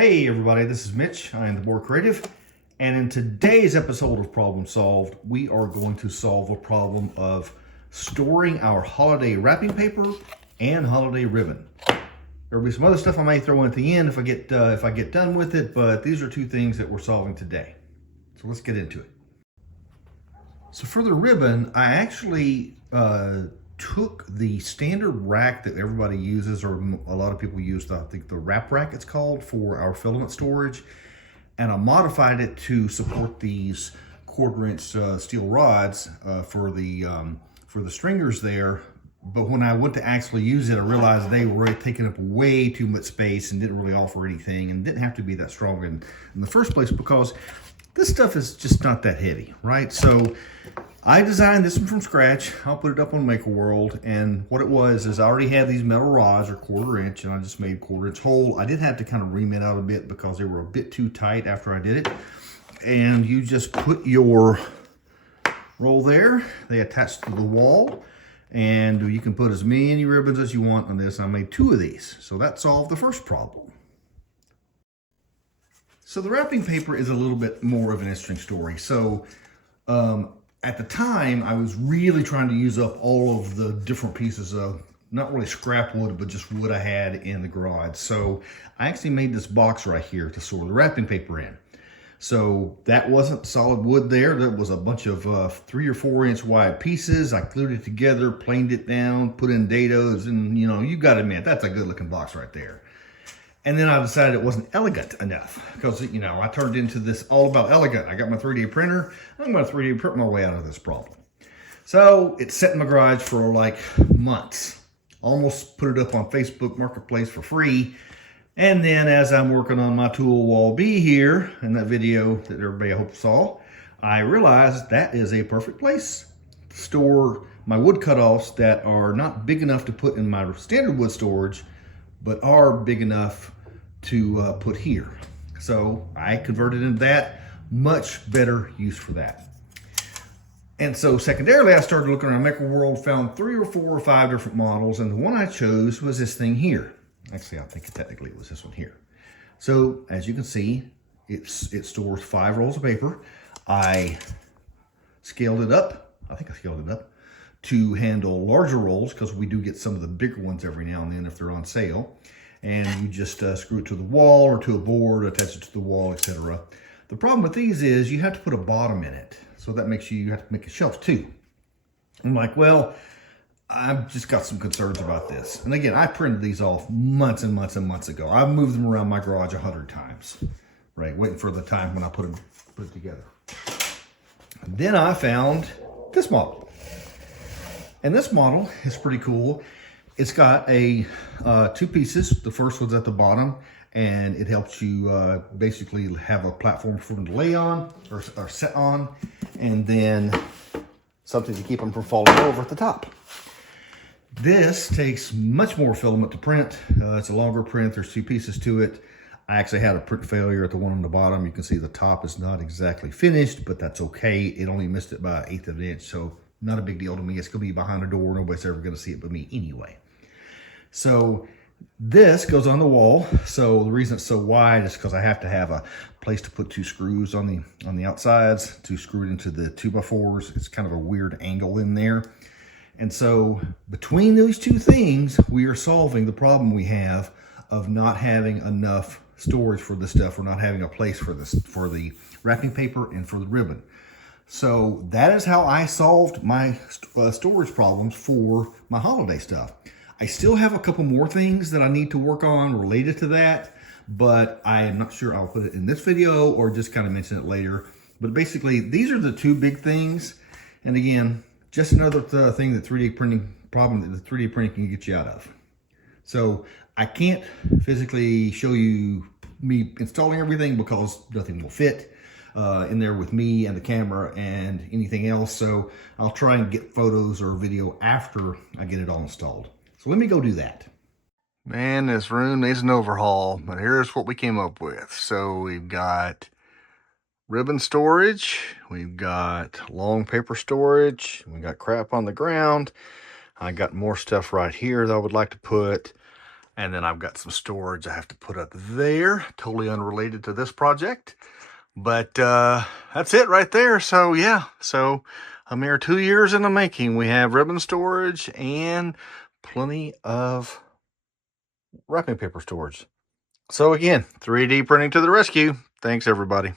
Hey everybody, this is Mitch. I am the Board Creative, and in today's episode of Problem Solved, we are going to solve a problem of storing our holiday wrapping paper and holiday ribbon. There'll be some other stuff I may throw in at the end if I get done with it, but these are two things that we're solving today. So let's get into it. So for the ribbon, I actually took the standard rack that everybody uses, or a lot of people use, I think the wrap rack it's called, for our filament storage, and I modified it to support these 1/4 inch steel rods for the stringers there. But when I went to actually use it, I realized they were taking up way too much space and didn't really offer anything, and didn't have to be that strong in the first place, because this stuff is just not that heavy, right? So I designed this one from scratch. I'll put it up on Maker World, and what it was is I already had these metal rods, or 1/4 inch, and I just made 1/4 inch hole. I did have to kind of ream it out a bit because they were a bit too tight after I did it. And you just put your roll there. They attach to the wall, and you can put as many ribbons as you want on this. I made 2 of these, so that solved the first problem. So the wrapping paper is a little bit more of an interesting story. So at the time, I was really trying to use up all of the different pieces of, not really scrap wood, but just wood I had in the garage. So I actually made this box right here to store the wrapping paper in. So that wasn't solid wood there. That was a bunch of 3 or 4 inch wide pieces. I glued it together, planed it down, put in dados, and you got to admit, that's a good looking box right there. And then I decided it wasn't elegant enough, because I turned into this all about elegant. I got my 3D printer. I'm going to 3D print my way out of this problem. So it sat in my garage for like months. Almost put it up on Facebook Marketplace for free. And then as I'm working on my tool wall B here, in that video that everybody I hope saw, I realized that is a perfect place to store my wood cutoffs that are not big enough to put in my standard wood storage, but are big enough to put here. So I converted into that. Much better use for that. And so secondarily, I started looking around Maker World, found 3 or 4 or 5 different models, and the one I chose was this thing here. Actually, I think technically it was this one here. So as you can see, it stores 5 rolls of paper. I scaled it up. I think I scaled it up to handle larger rolls, because we do get some of the bigger ones every now and then if they're on sale. And you just screw it to the wall or to a board, attach it to the wall, etc. The problem with these is you have to put a bottom in it. So that makes you have to make a shelf too. I'm like, well, I've just got some concerns about this. And again, I printed these off months and months and months ago. I've moved them around my garage 100 times, right? Waiting for the time when I put it together. And then I found this model. And this model is pretty cool. It's got a 2 pieces. The first one's at the bottom, and it helps you basically have a platform for them to lay on or sit on, and then something to keep them from falling over at the top. This takes much more filament to print. It's a longer print. There's 2 pieces to it. I actually had a print failure at the one on the bottom. You can see the top is not exactly finished, but that's okay. It only missed it by 1/8 of an inch, so not a big deal to me. It's going to be behind a door. Nobody's ever going to see it but me anyway. So this goes on the wall. So the reason it's so wide is because I have to have a place to put 2 screws on the outsides to screw it into the 2x4s. It's kind of a weird angle in there. And so between those 2 things, we are solving the problem we have of not having enough storage for this stuff, or not having a place for this, for the wrapping paper and for the ribbon. So that is how I solved my storage problems for my holiday stuff. I still have a couple more things that I need to work on related to that, but I am not sure I'll put it in this video or just kind of mention it later. But basically, these are the 2 big things. And again, just another thing that 3D printing problem that the 3D printing can get you out of. So I can't physically show you me installing everything because nothing will fit in there with me and the camera and anything else. So I'll try and get photos or video after I get it all installed. So let me go do that. Man, this room needs an overhaul, but here's what we came up with. So we've got ribbon storage, we've got long paper storage, we got crap on the ground. I got more stuff right here that I would like to put. And then I've got some storage I have to put up there, totally unrelated to this project. But that's it right there. So yeah, so a mere 2 years in the making, we have ribbon storage and plenty of wrapping paper storage. So again, 3D printing to the rescue. Thanks, everybody.